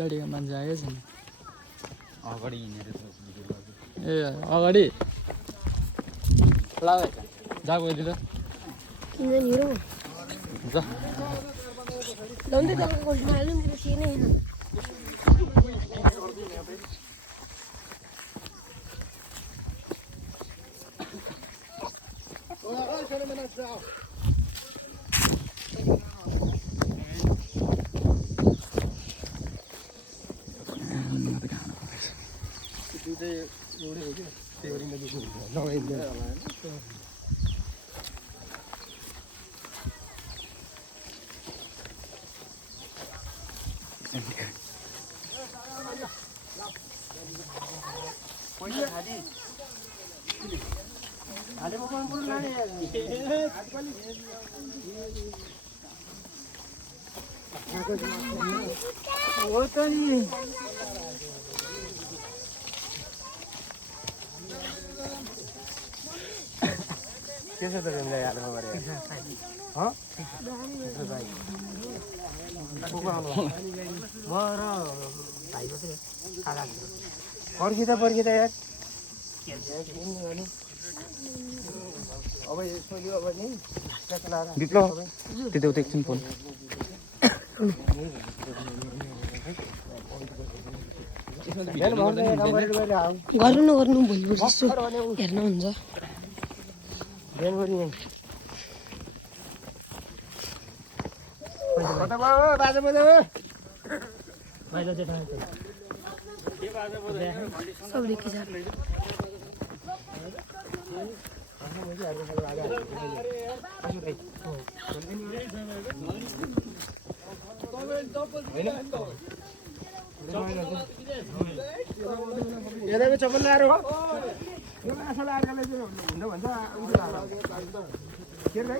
गाडीमा मान्छे आएकै छैन अगाडि हिँडेर ए अगाडि ला जा गइदिएर किन हिरो जा लन्डे तपाईको गोल्डमा हाल्नु मेरो थिएन हैन कैसे तो मिला यार हमारे हाँ पर्खिँदा यार अब यसो यो अब नि विप्लव त्यो देऊ एकछिन फोन गर्नु भोलि पर्सि हेर्नुहुन्छ सब देखि जा यता चप्पल लाएर हो यो आशा लागेर हुन्छ भन्छ के रे